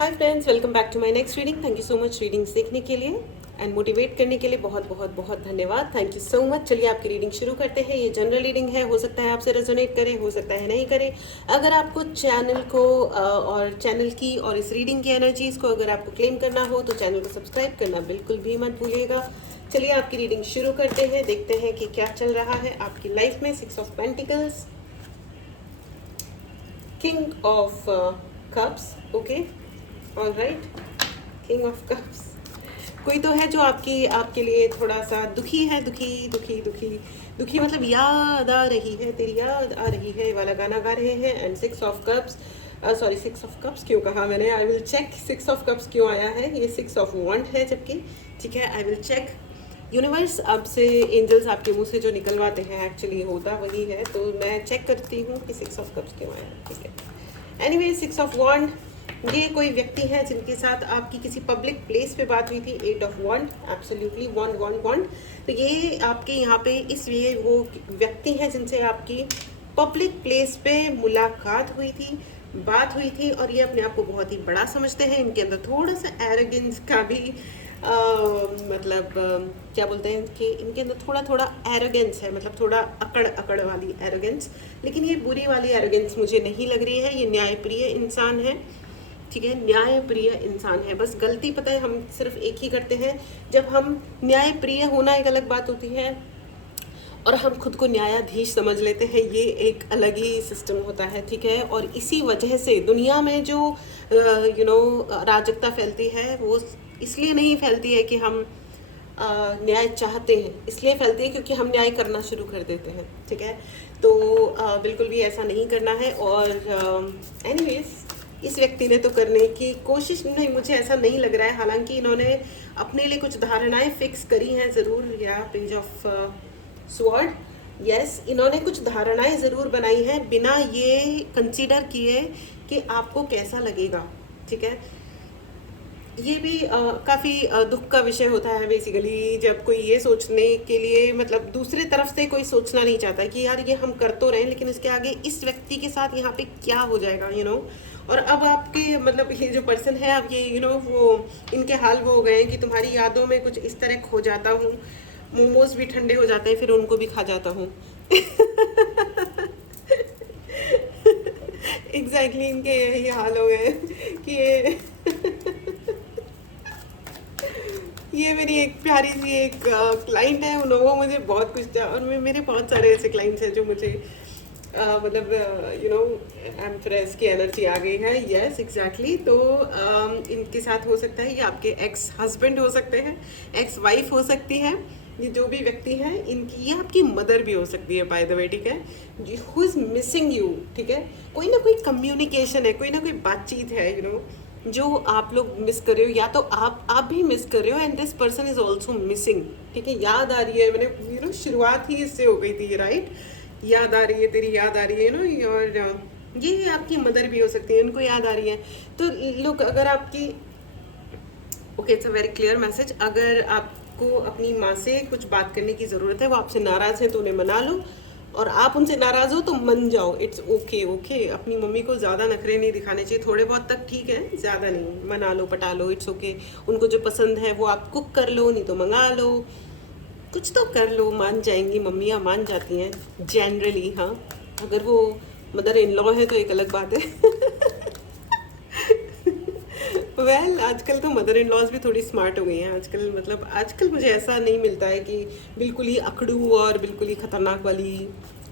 Hi friends, welcome back to my next reading. Thank you so much readings देखने के लिए and motivate करने के लिए बहुत बहुत बहुत धन्यवाद। Thank you so much. चलिए आपकी रीडिंग शुरू करते हैं। ये जनरल रीडिंग है, हो सकता है आपसे रेजोनेट करे, हो सकता है नहीं करे। अगर आपको चैनल को और चैनल की और इस रीडिंग की एनर्जीज़ को अगर आपको क्लेम करना हो तो चैनल को सब्सक्राइब करना बिल्कुल भी मत भूलिएगा। चलिए आपकी रीडिंग शुरू करते हैं, देखते हैं कि क्या चल रहा है आपकी लाइफ में। 6 of pentacles, king of cups, okay, all right, king of cups. कोई तो है जो आपके लिए थोड़ा सा दुखी है, दुखी मतलब याद आ रही है, तेरी याद आ रही है वाला गाना गा रहे हैं। And 6 of cups, sorry 6 of cups क्यों कहा मैंने, I will check 6 of cups क्यों आया है। ये 6 ऑफ वॉन्ड है जबकि, ठीक है, आई विल चेक। यूनिवर्स आपसे, एंजल्स आपके मुंह से जो निकलवाते हैं एक्चुअली होता वही है, तो मैं चेक करती हूँ कि 6 ऑफ कप्स क्यों आया है, ठीक है। एनीवे, 6 ऑफ वॉन्ड, ये कोई व्यक्ति है जिनके साथ आपकी किसी पब्लिक प्लेस पे बात हुई थी। 8 ऑफ वॉन्ड, एब्सोल्युटली वॉन्ड। तो ये आपके यहाँ पे इसलिए वो व्यक्ति हैं जिनसे आपकी पब्लिक प्लेस पे मुलाकात हुई थी, बात हुई थी, और ये अपने आप को बहुत ही बड़ा समझते हैं। इनके अंदर थोड़ा सा एरोगेंस का भी मतलब क्या बोलते हैं कि इनके अंदर थोड़ा थोड़ा एरोगेंस है, मतलब थोड़ा अकड़ अकड़ वाली एरोगेंस, लेकिन ये बुरी वाली एरोगेंस मुझे नहीं लग रही है। ये न्यायप्रिय इंसान है, ठीक है, न्यायप्रिय इंसान है। बस गलती पता है हम सिर्फ एक ही करते हैं, जब हम न्यायप्रिय होना एक अलग बात होती है और हम खुद को न्यायाधीश समझ लेते हैं, ये एक अलग ही सिस्टम होता है, ठीक है। और इसी वजह से दुनिया में जो अराजकता फैलती है वो इसलिए नहीं फैलती है कि हम न्याय चाहते हैं, इसलिए फैलती है क्योंकि हम न्याय करना शुरू कर देते हैं, ठीक है। तो बिल्कुल भी ऐसा नहीं करना है। और एनीवेज, इस व्यक्ति ने तो करने की कोशिश नहीं, मुझे ऐसा नहीं लग रहा है, हालांकि इन्होंने अपने लिए कुछ धारणाएं फिक्स करी हैं ज़रूर। या पेज ऑफ स्वॉर्ड, यस, इन्होंने कुछ धारणाएं ज़रूर बनाई हैं बिना ये कंसीडर किए कि आपको कैसा लगेगा, ठीक है। ये भी काफ़ी दुख का विषय होता है बेसिकली, जब कोई ये सोचने के लिए, मतलब दूसरे तरफ से कोई सोचना नहीं चाहता कि यार ये हम कर तो रहे हैं लेकिन इसके आगे इस व्यक्ति के साथ यहाँ पे क्या हो जाएगा, और अब आपके मतलब ये जो पर्सन है, अब ये वो इनके हाल वो हो गए हैं कि तुम्हारी यादों में कुछ इस तरह खो जाता हूँ, मोमोज भी ठंडे हो जाते हैं फिर उनको भी खा जाता हूँ। एग्जैक्टली इनके यही हाल हो गए कि ये मेरी एक प्यारी सी एक क्लाइंट है, उन्होंने मुझे बहुत कुछ और मेरे बहुत सारे ऐसे क्लाइंट्स हैं जो मुझे मतलब एम्प्रेस की एनर्जी आ गई है। Yes exactly. तो इनके साथ हो सकता है, ये आपके एक्स हस्बैंड हो सकते हैं, एक्स वाइफ हो सकती है, ये जो भी व्यक्ति हैं इनकी, ये आपकी मदर भी हो सकती है बाय द वे, ठीक है, हु इज़ मिसिंग यू, ठीक है। कोई ना कोई कम्युनिकेशन है, कोई ना कोई बातचीत है, जो आप लोग मिस कर रहे हो, या तो आप भी मिस कर रहे हो and this person is also missing, ठीक है। याद आ रही है, मैंने शुरुआत ही इससे हो गई थी, राइट, याद आ रही है, तेरी याद आ रही है और ये आपकी मदर भी हो सकती है, उनको याद आ रही है। तो लोग, अगर आपकी, okay, it's a very clear message, अगर आपको अपनी माँ से कुछ बात करने की ज़रूरत है, वो आपसे नाराज़ है तो उन्हें मना लो, और आप उनसे नाराज़ हो तो मन जाओ, इट्स ओके, ओके। अपनी मम्मी को ज़्यादा नखरे नहीं दिखाने चाहिए, थोड़े बहुत तक ठीक है, ज़्यादा नहीं, मना लो, पटा लो, इट्स ओके। उनको जो पसंद है वो आप कुक कर लो, नहीं तो मंगा लो, कुछ तो कर लो, मान जाएंगी, मम्मियाँ मान जाती हैं जनरली, हाँ। अगर वो मदर इन लॉ है तो एक अलग बात है। वेल आजकल तो मदर इन लॉज भी थोड़ी स्मार्ट हो गई हैं आजकल, मतलब आजकल मुझे ऐसा नहीं मिलता है कि बिल्कुल ही अकड़ू और बिल्कुल ही खतरनाक वाली,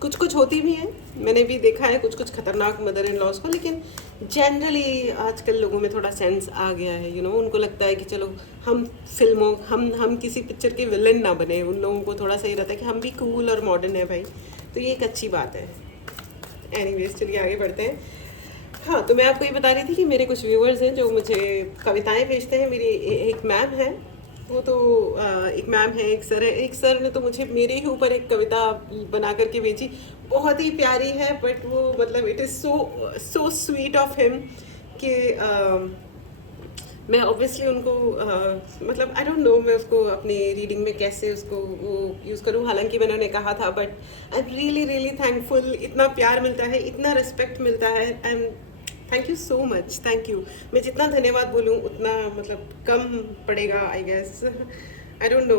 कुछ कुछ होती भी हैं, मैंने भी देखा है कुछ कुछ खतरनाक मदर इन लॉज को, लेकिन जनरली आजकल लोगों में थोड़ा सेंस आ गया है, उनको लगता है कि चलो हम फिल्मों, हम किसी पिक्चर के विलन ना बने, उन लोगों को थोड़ा सा ये रहता है कि हम भी कूल और मॉडर्न है भाई, तो ये एक अच्छी बात है। एनीवेज, चलिए आगे बढ़ते हैं। हाँ, तो मैं आपको ये बता रही थी कि मेरे कुछ व्यूअर्स हैं जो मुझे कविताएं भेजते हैं। मेरी एक मैम है, वो तो एक मैम है, एक सर है, एक सर ने तो मुझे मेरे ही ऊपर एक कविता बना करके भेजी, बहुत ही प्यारी है, बट वो मतलब it is so sweet of him कि मैं ऑब्वियसली उनको मतलब आई डोंट नो मैं उसको अपनी रीडिंग में कैसे उसको वो यूज़ करूँ, हालांकि मैंने उन्हें कहा था, but I am really really thankful. इतना प्यार मिलता है, इतना रिस्पेक्ट मिलता है, I am thank you so much, thank you. मैं जितना धन्यवाद बोलूँ उतना मतलब कम पड़ेगा I guess. I don't know,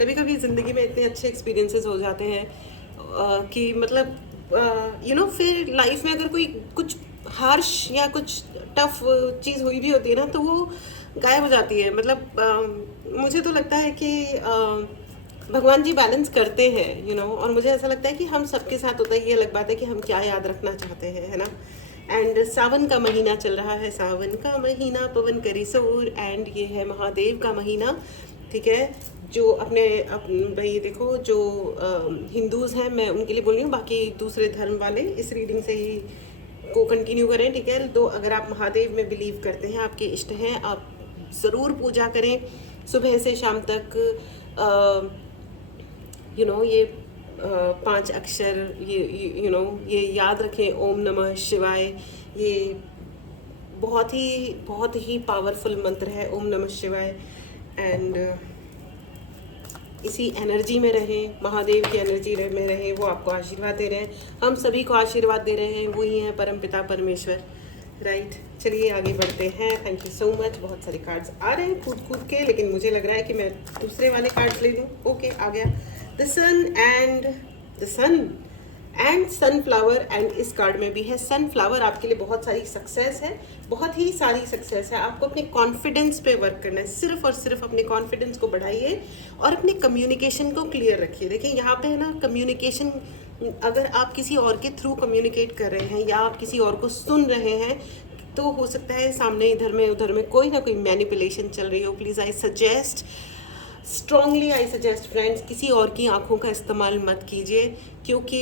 कभी कभी ज़िंदगी में इतने अच्छे एक्सपीरियंसेस हो जाते हैं कि मतलब फिर लाइफ में अगर कोई कुछ हार्श या कुछ टफ चीज़ हुई भी होती है ना, तो वो गायब हो जाती है। मतलब मुझे तो लगता है कि भगवान जी बैलेंस करते हैं, और मुझे ऐसा लगता है कि हम सबके साथ होता है। ये अलग बात है कि हम क्या याद रखना चाहते हैं, है ना। एंड सावन का महीना चल रहा है, सावन का महीना पवन करी शोर, एंड ये है महादेव का महीना, ठीक है। जो भाई देखो, जो हिंदूज़ हैं, मैं उनके लिए बोल रही हूँ, बाकी दूसरे धर्म वाले इस रीडिंग से ही को कंटिन्यू करें, ठीक है। तो अगर आप महादेव में बिलीव करते हैं, आपके इष्ट हैं, आप ज़रूर पूजा करें सुबह से शाम तक। ये 5 अक्षर, ये याद रखें, ओम नमः शिवाय। ये बहुत ही पावरफुल मंत्र है, ओम नमः शिवाय। एंड इसी एनर्जी में रहें, महादेव की एनर्जी में रहें, वो आपको आशीर्वाद दे रहे हैं, हम सभी को आशीर्वाद दे रहे हैं, वही हैं परमपिता परमेश्वर, राइट। चलिए आगे बढ़ते हैं। Thank you so much. बहुत सारे कार्ड्स आ रहे हैं कूद कूद के, लेकिन मुझे लग रहा है कि मैं दूसरे वाले कार्ड्स ले लूँ। ओके, आ गया the sun and sunflower. And इस कार्ड में भी है सनफ्लावर। आपके लिए बहुत सारी सक्सेस है, बहुत ही सारी सक्सेस है। आपको अपने कॉन्फिडेंस पे वर्क करना है, सिर्फ और सिर्फ अपने कॉन्फिडेंस को बढ़ाइए और अपने कम्युनिकेशन को क्लियर रखिए। देखिए यहाँ पे है ना, कम्युनिकेशन, अगर आप किसी और के थ्रू कम्युनिकेट कर रहे हैं या आप किसी और को सुन रहे हैं, तो हो सकता है सामने इधर में उधर में कोई ना कोई मैनिपुलेशन चल रही हो। Please strongly I suggest friends, किसी और की आंखों का इस्तेमाल मत कीजिए, क्योंकि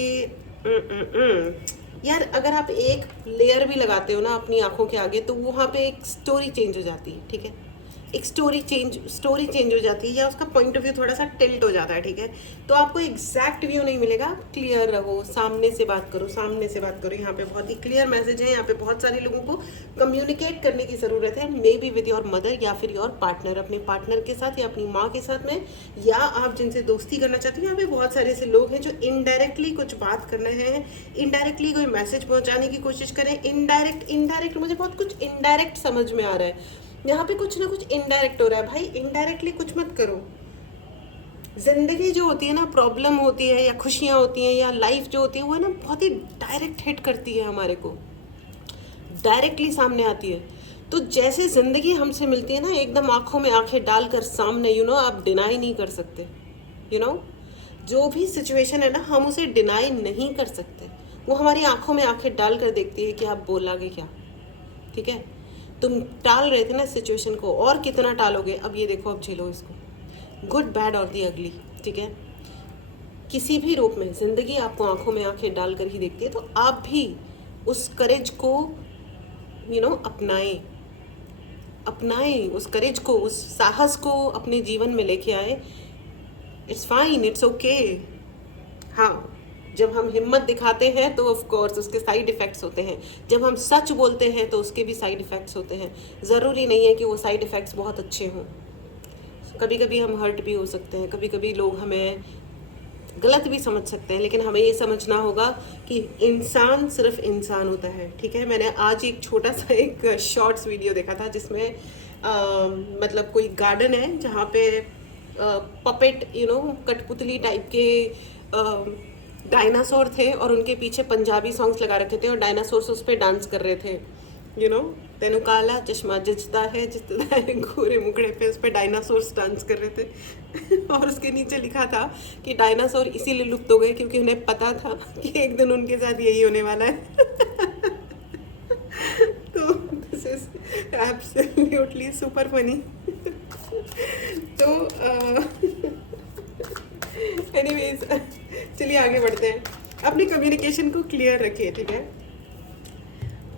यार अगर आप एक लेयर भी लगाते हो ना अपनी आंखों के आगे, तो वहाँ पे एक स्टोरी चेंज हो जाती है, ठीक है। एक स्टोरी चेंज हो जाती है, या उसका पॉइंट ऑफ व्यू थोड़ा सा टिल्ट हो जाता है, ठीक है। तो आपको एग्जैक्ट व्यू नहीं मिलेगा। क्लियर रहो, सामने से बात करो, सामने से बात करो। यहाँ पे बहुत ही क्लियर मैसेज है। यहाँ पे बहुत सारे लोगों को कम्युनिकेट करने की ज़रूरत है, may be with your mother या फिर योर पार्टनर, अपने पार्टनर के साथ या अपनी माँ के साथ में, या आप जिनसे दोस्ती करना चाहते हो। यहाँ पे बहुत सारे ऐसे लोग हैं जो इनडायरेक्टली कुछ बात करना है, इनडायरेक्टली कोई मैसेज पहुँचाने की कोशिश करें। इनडायरेक्ट मुझे बहुत कुछ इनडायरेक्ट समझ में आ रहा है। यहाँ पे कुछ ना कुछ इनडायरेक्ट हो रहा है। भाई इनडायरेक्टली कुछ मत करो। जिंदगी जो होती है ना, प्रॉब्लम होती है या खुशियाँ होती हैं या लाइफ जो होती है, वो है ना बहुत ही डायरेक्ट हिट करती है, हमारे को डायरेक्टली सामने आती है। तो जैसे ज़िंदगी हमसे मिलती है ना, एकदम आंखों में आंखें डालकर सामने, आप डिनाई नहीं कर सकते। जो भी सिचुएशन है ना, हम उसे डिनाई नहीं कर सकते। वो हमारी आंखों में आंखें डाल कर देखती है कि आप बोलोगे क्या, ठीक है। तुम टाल रहे थे ना सिचुएशन को, और कितना टालोगे। अब ये देखो, अब झेलो इसको, गुड बैड और दी अगली, ठीक है। किसी भी रूप में ज़िंदगी आपको आंखों में आंखें डाल कर ही देखती है। तो आप भी उस करेज को अपनाएं उस करेज को, उस साहस को अपने जीवन में लेके आए। It's fine, it's okay. हाँ, जब हम हिम्मत दिखाते हैं तो ऑफ कोर्स उसके साइड इफ़ेक्ट्स होते हैं। जब हम सच बोलते हैं तो उसके भी साइड इफ़ेक्ट्स होते हैं। ज़रूरी नहीं है कि वो साइड इफ़ेक्ट्स बहुत अच्छे हों। कभी कभी हम हर्ट भी हो सकते हैं, कभी कभी लोग हमें गलत भी समझ सकते हैं, लेकिन हमें ये समझना होगा कि इंसान सिर्फ इंसान होता है, ठीक है। मैंने आज एक छोटा सा एक शॉर्ट्स वीडियो देखा था, जिसमें मतलब कोई गार्डन है जहाँ पे पपेट कठपुतली टाइप के डायनासोर थे, और उनके पीछे पंजाबी सॉन्ग्स लगा रखे थे, और डायनासोर्स उस पर डांस कर रहे थे। तेनु काला चश्मा जचता है गोरे मुकड़े पे, उस पर डायनासोर्स डांस कर रहे थे। और उसके नीचे लिखा था कि डायनासोर इसीलिए लुप्त हो गए क्योंकि उन्हें पता था कि एक दिन उनके साथ यही होने वाला है। तो this is absolutely super funny. तो एनीवेज, चलिए आगे बढ़ते हैं। अपने कम्युनिकेशन को क्लियर रखिए, ठीक है।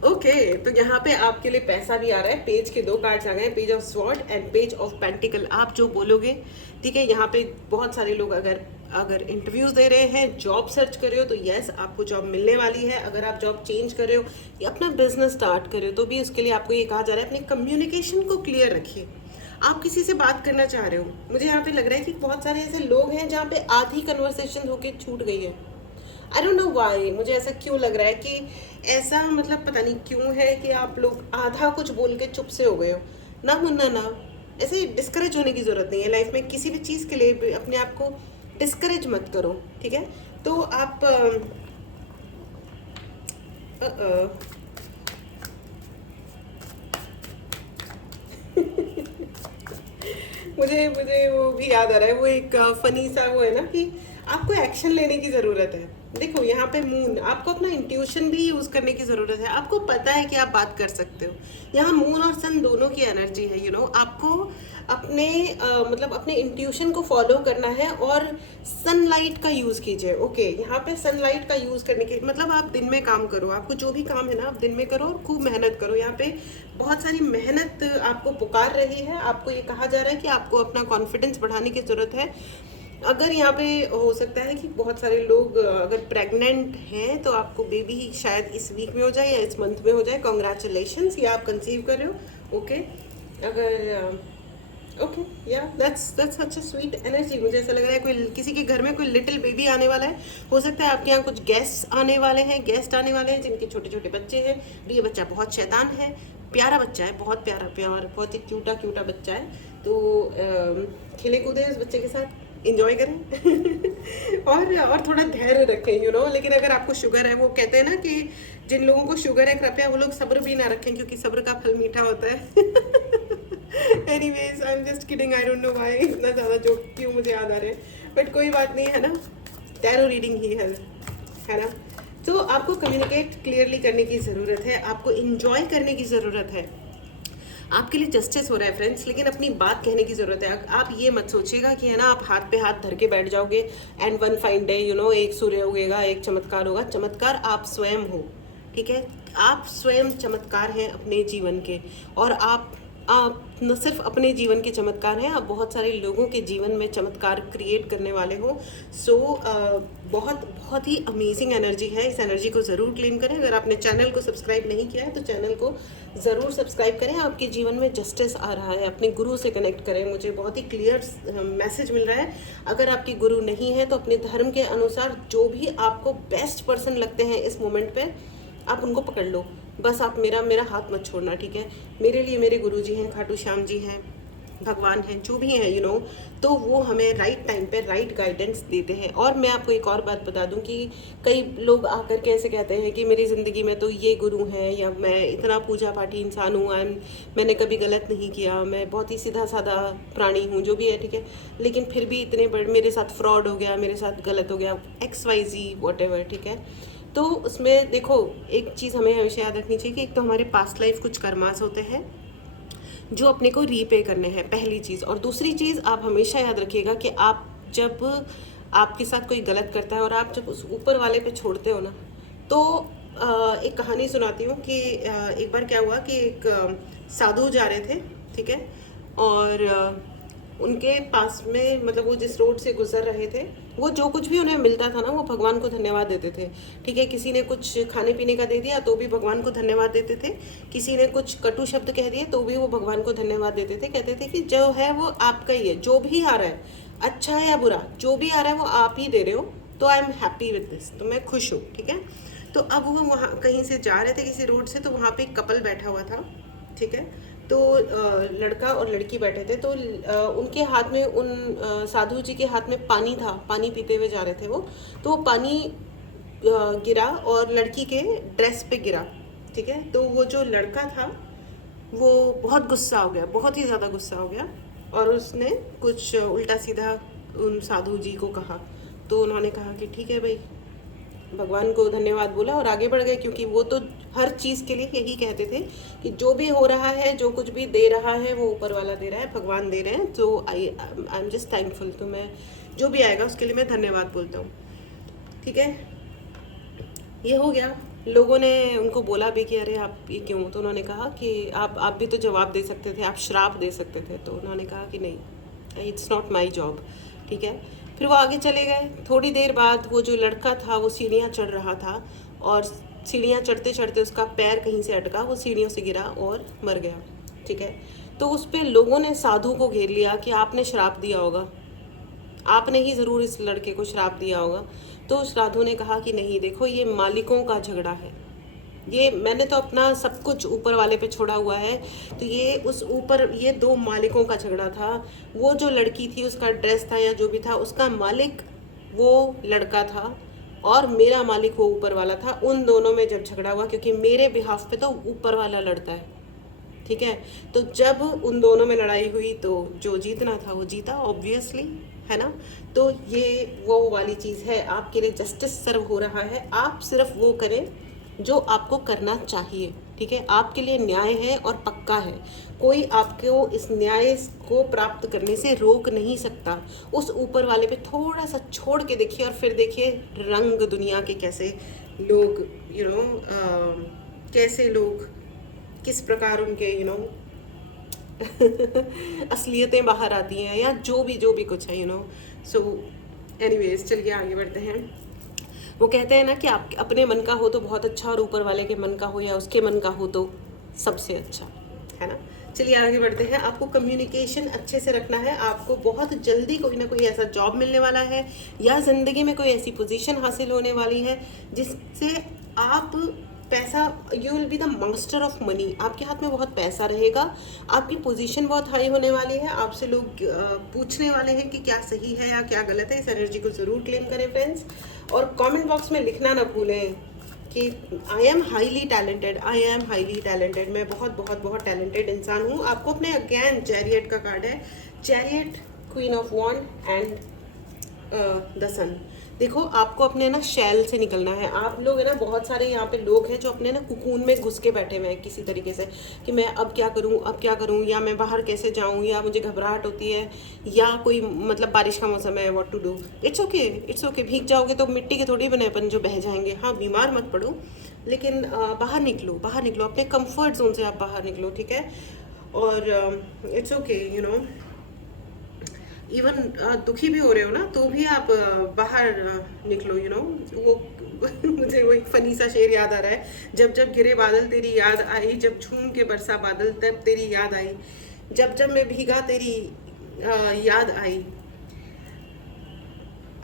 ओके, तो यहाँ पे आपके लिए पैसा भी आ रहा है। पेज के 2 कार्ड्स आ गए हैं, page of sword and page of pentacle. आप जो बोलोगे, ठीक है। यहाँ पे बहुत सारे लोग अगर इंटरव्यूज दे रहे हैं, जॉब सर्च कर रहे हो, तो यस आपको जॉब मिलने वाली है। अगर आप जॉब चेंज कर रहे हो या अपना बिजनेस स्टार्ट कर रहे हो, तो भी उसके लिए आपको ये कहा जा रहा है, अपने कम्युनिकेशन को क्लियर रखिए। आप किसी से बात करना चाह रहे हो, मुझे यहाँ पे लग रहा है कि बहुत सारे ऐसे लोग हैं जहाँ पे आधी कन्वर्सेशन होके छूट गई है। आई डोंट नो वाई, मुझे ऐसा क्यों लग रहा है कि ऐसा मतलब पता नहीं क्यों है कि आप लोग आधा कुछ बोल के चुप से हो गए हो। ना मुन्ना ना, ऐसे डिस्करेज होने की ज़रूरत नहीं है लाइफ में, किसी भी चीज़ के लिए भी अपने आप को डिस्करेज मत करो, ठीक है। तो आप अ, अ, मुझे मुझे वो भी याद आ रहा है, वो एक फनी सा वो है ना कि आपको एक्शन लेने की ज़रूरत है। देखो यहाँ पे मून, आपको अपना इंट्यूशन भी यूज़ करने की ज़रूरत है, आपको पता है कि आप बात कर सकते हो। यहाँ मून और सन दोनों की एनर्जी है, आपको अपने मतलब अपने इंट्यूशन को फॉलो करना है और सनलाइट का यूज़ कीजिए। ओके, यहाँ पे सनलाइट का यूज़ करने के मतलब आप दिन में काम करो, आपको जो भी काम है ना आप दिन में करो और खूब मेहनत करो। यहाँ पे बहुत सारी मेहनत आपको पुकार रही है, आपको ये कहा जा रहा है कि आपको अपना कॉन्फिडेंस बढ़ाने की ज़रूरत है। अगर यहाँ पे हो सकता है कि बहुत सारे लोग अगर प्रेग्नेंट हैं तो आपको बेबी शायद इस वीक में हो जाए या इस मंथ में हो जाए, कॉन्ग्रेचुलेशंस, या आप कंसीव कर रहे हो। ओके, अगर ओके, या that's such a sweet energy. मुझे ऐसा लग रहा है कोई किसी के घर में कोई लिटिल बेबी आने वाला है। हो सकता है आपके यहाँ कुछ गेस्ट आने वाले हैं जिनके छोटे छोटे बच्चे हैं। और ये बच्चा बहुत शैतान है, प्यारा बच्चा है, बहुत प्यारा प्यार, बहुत ही क्यूटा क्यूटा बच्चा है। तो खेले कूदे उस बच्चे के साथ, इंजॉय करें और थोड़ा धैर्य रखें, लेकिन अगर आपको शुगर है, वो कहते हैं ना कि जिन लोगों को शुगर है कृपया वो लोग सब्र भी ना रखें, क्योंकि सब्र का फल मीठा होता है। Anyways, I am just kidding, I don't know why इतना ज़्यादा जोक क्यों मुझे याद आ रहे हैं, बट कोई बात नहीं है ना, टैरो रीडिंग ही है ना। तो आपको कम्युनिकेट क्लियरली करने की ज़रूरत है, आपको इंजॉय करने की ज़रूरत है। आपके लिए जस्टिस हो रहा है फ्रेंड्स, लेकिन अपनी बात कहने की ज़रूरत है। आप ये मत सोचिएगा कि है ना आप हाथ पे हाथ धर के बैठ जाओगे एंड वन फाइन डे एक सूर्य उगेगा, एक चमत्कार होगा। चमत्कार आप स्वयं हो, ठीक है। आप स्वयं चमत्कार हैं अपने जीवन के, और आप न सिर्फ अपने जीवन के चमत्कार हैं, आप बहुत सारे लोगों के जीवन में चमत्कार क्रिएट करने वाले हो। सो बहुत बहुत ही अमेजिंग एनर्जी है, इस एनर्जी को ज़रूर क्लेम करें। अगर आपने चैनल को सब्सक्राइब नहीं किया है तो चैनल को ज़रूर सब्सक्राइब करें। आपके जीवन में जस्टिस आ रहा है, अपने गुरु से कनेक्ट करें। मुझे बहुत ही क्लियर मैसेज मिल रहा है। अगर आपकी गुरु नहीं है तो अपने धर्म के अनुसार जो भी आपको बेस्ट पर्सन लगते हैं इस मोमेंट पे, आप उनको पकड़ लो। बस आप मेरा हाथ मत छोड़ना, ठीक है। मेरे लिए मेरे गुरुजी हैं, खाटू श्याम जी हैं, भगवान हैं, जो भी हैं तो वो हमें राइट टाइम पे राइट गाइडेंस देते हैं। और मैं आपको एक और बात बता दूं कि कई लोग आकर के ऐसे कहते हैं कि मेरी ज़िंदगी में तो ये गुरु हैं, या मैं इतना पूजा पाठी इंसान हूँ, मैंने कभी गलत नहीं किया, मैं बहुत ही सीधा साधा प्राणी हूँ, जो भी है, ठीक है, लेकिन फिर भी इतने बड़े मेरे साथ फ्रॉड हो गया, मेरे साथ गलत हो गया, XYZ वॉटेवर, ठीक है। तो उसमें देखो, एक चीज़ हमें हमेशा याद रखनी चाहिए कि एक तो हमारे पास्ट लाइफ कुछ कर्मास होते हैं जो अपने को रीपे करने हैं, पहली चीज़। और दूसरी चीज़ आप हमेशा याद रखिएगा कि आप जब आपके साथ कोई गलत करता है और आप जब उस ऊपर वाले पे छोड़ते हो ना, तो एक कहानी सुनाती हूँ कि एक बार क्या हुआ कि एक साधु जा रहे थे, ठीक है, और उनके पास में मतलब वो जिस रोड से गुजर रहे थे, वो जो कुछ भी उन्हें मिलता था ना वो भगवान को धन्यवाद देते थे, ठीक है। किसी ने कुछ खाने पीने का दे दिया तो भी भगवान को धन्यवाद देते थे, किसी ने कुछ कटु शब्द कह दिए तो भी वो भगवान को धन्यवाद देते थे। कहते थे कि जो है वो आपका ही है, जो भी आ रहा है, अच्छा है या बुरा, जो भी आ रहा है वो आप ही दे रहे हो, तो I am happy with this, तो मैं खुश हूँ, ठीक है। तो अब वो वहाँ कहीं से जा रहे थे किसी रोड से, तो वहाँ पे एक कपल बैठा हुआ था, ठीक है। तो लड़का और लड़की बैठे थे, तो उनके हाथ में, उन साधु जी के हाथ में पानी था, पानी पीते हुए जा रहे थे वो। तो वो पानी गिरा और लड़की के ड्रेस पे गिरा, ठीक है। तो वो जो लड़का था वो बहुत गुस्सा हो गया, बहुत ही ज़्यादा गुस्सा हो गया, और उसने कुछ उल्टा सीधा उन साधु जी को कहा। तो उन्होंने कहा कि ठीक है भाई, भगवान को धन्यवाद बोला और आगे बढ़ गए, क्योंकि वो तो हर चीज़ के लिए यही कहते थे कि जो भी हो रहा है, जो कुछ भी दे रहा है वो ऊपर वाला दे रहा है, भगवान दे रहे हैं। तो आई एम जस्ट थैंकफुल, तो मैं जो भी आएगा उसके लिए मैं धन्यवाद बोलता हूँ, ठीक है। ये हो गया। लोगों ने उनको बोला भी कि अरे आप ये क्यों, तो उन्होंने कहा कि आप भी तो जवाब दे सकते थे, आप श्राप दे सकते थे। तो उन्होंने कहा कि नहीं, इट्स नॉट माई जॉब, ठीक है। फिर वो आगे चले गए। थोड़ी देर बाद वो जो लड़का था वो सीढ़ियाँ चढ़ रहा था, और सीढ़ियाँ चढ़ते चढ़ते उसका पैर कहीं से अटका, वो सीढ़ियों से गिरा और मर गया, ठीक है। तो उस पर लोगों ने साधु को घेर लिया कि आपने श्राप दिया होगा, आपने ही ज़रूर इस लड़के को श्राप दिया होगा। तो उस राधु ने कहा कि नहीं देखो, ये मालिकों का झगड़ा है, ये मैंने तो अपना सब कुछ ऊपर वाले पे छोड़ा हुआ है, तो ये उस ऊपर, ये दो मालिकों का झगड़ा था। वो जो लड़की थी उसका ड्रेस था या जो भी था, उसका मालिक वो लड़का था और मेरा मालिक वो ऊपर वाला था। उन दोनों में जब झगड़ा हुआ, क्योंकि मेरे बिहाफ पे तो ऊपर वाला लड़ता है, ठीक है, तो जब उन दोनों में लड़ाई हुई तो जो जीतना था वो जीता ऑब्वियसली, है ना। तो ये वो वाली चीज़ है, आपके लिए जस्टिस सर्व हो रहा है, आप सिर्फ वो करें जो आपको करना चाहिए, ठीक है। आपके लिए न्याय है और पक्का है, कोई आपको इस न्याय को प्राप्त करने से रोक नहीं सकता। उस ऊपर वाले पे थोड़ा सा छोड़ के देखिए और फिर देखिए रंग दुनिया के कैसे लोग, कैसे लोग, किस प्रकार उनके असलियतें बाहर आती हैं, या जो भी कुछ है सो एनीवेज, चलिए आगे बढ़ते हैं। वो कहते हैं ना कि आप अपने मन का हो तो बहुत अच्छा, और ऊपर वाले के मन का हो या उसके मन का हो तो सबसे अच्छा, है ना। चलिए आगे बढ़ते हैं। आपको कम्युनिकेशन अच्छे से रखना है, आपको बहुत जल्दी कोई ना कोई ऐसा जॉब मिलने वाला है या ज़िंदगी में कोई ऐसी पोजीशन हासिल होने वाली है जिससे आप पैसा, you will be the master of money, आपके हाथ में बहुत पैसा रहेगा, आपकी पोजीशन बहुत हाई होने वाली है, आपसे लोग पूछने वाले हैं कि क्या सही है या क्या गलत है। इस एनर्जी को ज़रूर क्लेम करें फ्रेंड्स, और कमेंट बॉक्स में लिखना ना भूलें कि I am highly talented, I am highly talented, मैं बहुत बहुत बहुत टैलेंटेड इंसान हूँ। आपको अपने अगेन चैरियट का कार्ड है, chariot, queen of wand and the sun. देखो आपको अपने ना शैल से निकलना है। आप लोग है ना, बहुत सारे यहाँ पे लोग हैं जो अपने ना कुकून में घुस के बैठे हुए हैं किसी तरीके से, कि मैं अब क्या करूँ, या मैं बाहर कैसे जाऊँ, या मुझे घबराहट होती है, या कोई मतलब बारिश का मौसम है, what to do. It's okay, it's okay, भीग जाओगे तो मिट्टी के थोड़ी बने अपन जो बह जाएंगे। हाँ, बीमार मत पड़ो, लेकिन बाहर निकलो, बाहर निकलो, अपने कंफर्ट जोन से आप बाहर निकलो, ठीक है। और इट्स ओके, इवन दुखी भी हो रहे हो ना तो भी आप बाहर निकलो, वो मुझे वो एक फनी सा शेर याद आ रहा है, जब जब गिरे बादल तेरी याद आई, जब झूम के बरसा बादल तब तेरी याद आई, जब जब मैं भीगा तेरी याद आई,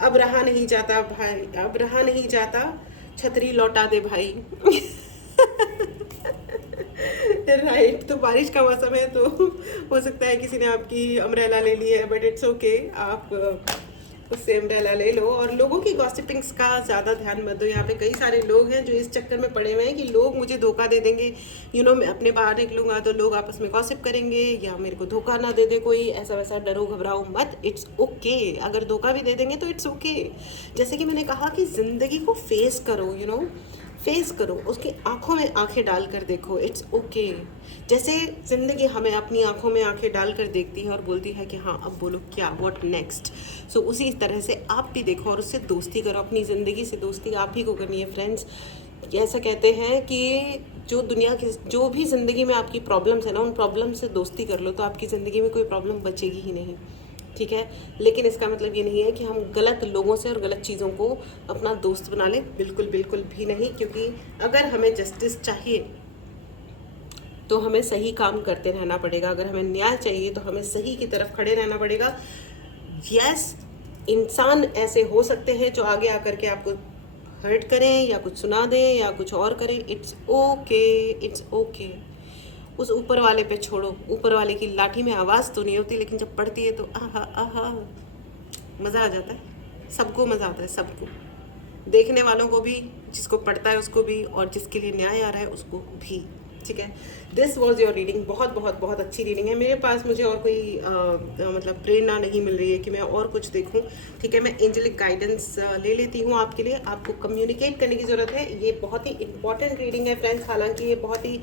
अब रहा नहीं जाता भाई, अब रहा नहीं जाता, छतरी लौटा दे भाई। राइट, तो बारिश का मौसम है तो हो सकता है किसी ने आपकी अम्ब्रेला ले ली है, बट इट्स ओके, आप उससे अम्ब्रेला ले लो। और लोगों की गॉसिपिंग्स का ज़्यादा ध्यान मत दो। यहाँ पे कई सारे लोग हैं जो इस चक्कर में पड़े हुए हैं कि लोग मुझे धोखा दे देंगे, मैं अपने बाहर निकलूंगा तो लोग आपस में गॉसिप करेंगे, या मेरे को धोखा ना दे दे कोई, ऐसा वैसा। डरो घबराओ मत, इट्स ओके। अगर धोखा भी दे देंगे तो इट्स ओके। जैसे कि मैंने कहा कि ज़िंदगी को फेस करो, फेस करो, उसकी आंखों में आंखें डाल कर देखो, इट्स ओके। जैसे ज़िंदगी हमें अपनी आंखों में आंखें डाल कर देखती है और बोलती है कि हाँ अब बोलो क्या, व्हाट नेक्स्ट। सो उसी तरह से आप भी देखो और उससे दोस्ती करो। अपनी ज़िंदगी से दोस्ती आप ही को करनी है फ्रेंड्स। ऐसा कहते हैं कि जो दुनिया की जो भी ज़िंदगी में आपकी प्रॉब्लम्स है ना, उन प्रॉब्लम से दोस्ती कर लो तो आपकी ज़िंदगी में कोई प्रॉब्लम बचेगी ही नहीं, ठीक है। लेकिन इसका मतलब ये नहीं है कि हम गलत लोगों से और गलत चीज़ों को अपना दोस्त बना लें, बिल्कुल बिल्कुल भी नहीं। क्योंकि अगर हमें जस्टिस चाहिए तो हमें सही काम करते रहना पड़ेगा, अगर हमें न्याय चाहिए तो हमें सही की तरफ खड़े रहना पड़ेगा। यस, इंसान ऐसे हो सकते हैं जो आगे आकर के आपको हर्ट करें या कुछ सुना दें या कुछ और करें, इट्स ओके, इट्स ओके। उस ऊपर वाले पे छोड़ो। ऊपर वाले की लाठी में आवाज़ तो नहीं होती, लेकिन जब पड़ती है तो आहा आहा मज़ा आ जाता है। सबको मज़ा आता है, सबको, देखने वालों को भी, जिसको पढ़ता है उसको भी, और जिसके लिए न्याय आ रहा है उसको भी, ठीक है। This was your reading. बहुत बहुत बहुत अच्छी रीडिंग है। मेरे पास मुझे और कोई मतलब प्रेरणा नहीं मिल रही है कि मैं और कुछ देखूं, ठीक है। मैं एंजेलिक गाइडेंस ले लेती हूँ आपके लिए। आपको कम्युनिकेट करने की ज़रूरत है। ये बहुत ही इंपॉर्टेंट रीडिंग है फ्रेंड्स। हालांकि ये बहुत ही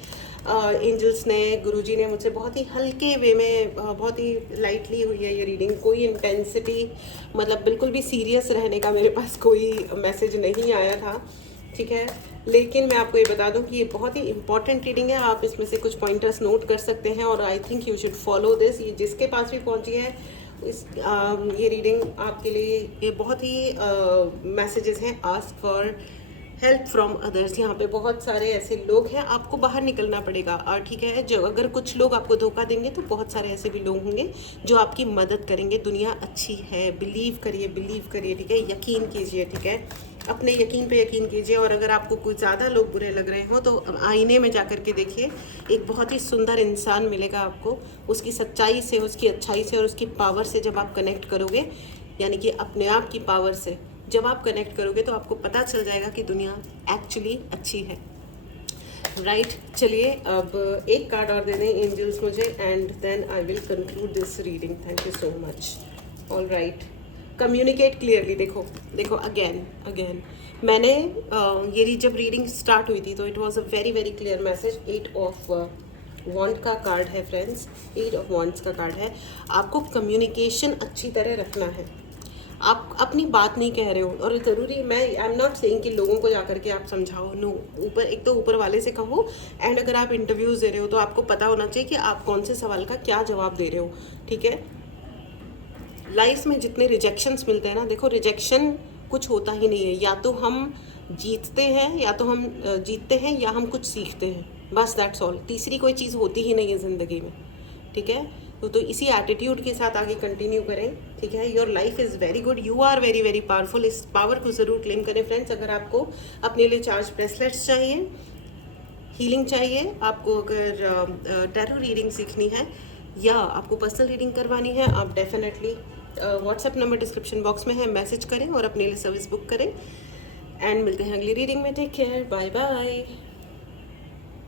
एंजल्स ने, गुरुजी ने मुझसे बहुत ही हल्के वे में, बहुत ही लाइटली हुई है ये रीडिंग। कोई इंटेंसिटी, मतलब बिल्कुल भी सीरियस रहने का मेरे पास कोई मैसेज नहीं आया था, ठीक है। लेकिन मैं आपको ये बता दूं कि ये बहुत ही इंपॉर्टेंट रीडिंग है। आप इसमें से कुछ पॉइंटर्स नोट कर सकते हैं और I think you should follow this. ये जिसके पास भी पहुंची है ये रीडिंग आपके लिए, ये बहुत ही मैसेजेस हैं। Ask for help from others. यहाँ पे बहुत सारे ऐसे लोग हैं, आपको बाहर निकलना पड़ेगा, और ठीक है। जो अगर कुछ लोग आपको धोखा देंगे तो बहुत सारे ऐसे भी लोग होंगे जो आपकी मदद करेंगे। दुनिया अच्छी है, बिलीव करिए, ठीक है, यकीन कीजिए, ठीक है। अपने यकीन पे यकीन कीजिए, और अगर आपको कुछ ज़्यादा लोग बुरे लग रहे हो तो आईने में जा कर के देखिए, एक बहुत ही सुंदर इंसान मिलेगा आपको। उसकी सच्चाई से, उसकी अच्छाई से और उसकी पावर से जब आप कनेक्ट करोगे, यानी कि अपने आप की पावर से जब आप कनेक्ट करोगे, तो आपको पता चल जाएगा कि दुनिया एक्चुअली अच्छी है। राइट, चलिए अब एक कार्ड और दे दें एंजल्स मुझे, and then I will conclude this reading. Thank you so much. All right, communicate clearly. देखो देखो, अगेन मैंने ये जब रीडिंग स्टार्ट हुई थी तो it was a very very clear message. 8 of wand का कार्ड है फ्रेंड्स, 8 ऑफ वॉन्ड्स का कार्ड है। आपको कम्युनिकेशन अच्छी तरह रखना है। आप अपनी बात नहीं कह रहे हो, और ज़रूरी, मैं आई एम नॉट सेइंग कि लोगों को जाकर के आप समझाओ, नो। ऊपर, एक तो ऊपर वाले से कहो, एंड अगर आप इंटरव्यूज़ दे रहे हो तो आपको पता होना चाहिए कि आप कौन से सवाल का क्या जवाब दे रहे हो, ठीक है। लाइफ में जितने रिजेक्शंस मिलते हैं ना, देखो रिजेक्शन कुछ होता ही नहीं है, या तो हम जीतते हैं या हम कुछ सीखते हैं, बस दैट्स ऑल। तीसरी कोई चीज़ होती ही नहीं है ज़िंदगी में, ठीक है। तो इसी एटीट्यूड के साथ आगे कंटिन्यू करें, ठीक है। Your life is very good, you are very very powerful. इस पावर को ज़रूर क्लेम करें फ्रेंड्स। अगर आपको अपने लिए चार्ज ब्रेसलेट्स चाहिए, हीलिंग चाहिए, आपको अगर टैरो रीडिंग सीखनी है या आपको पर्सनल रीडिंग करवानी है, आप definitely WhatsApp number description box में है, मैसेज करें और अपने लिए सर्विस बुक करें। एंड मिलते हैं अगली रीडिंग में। Take care, bye bye.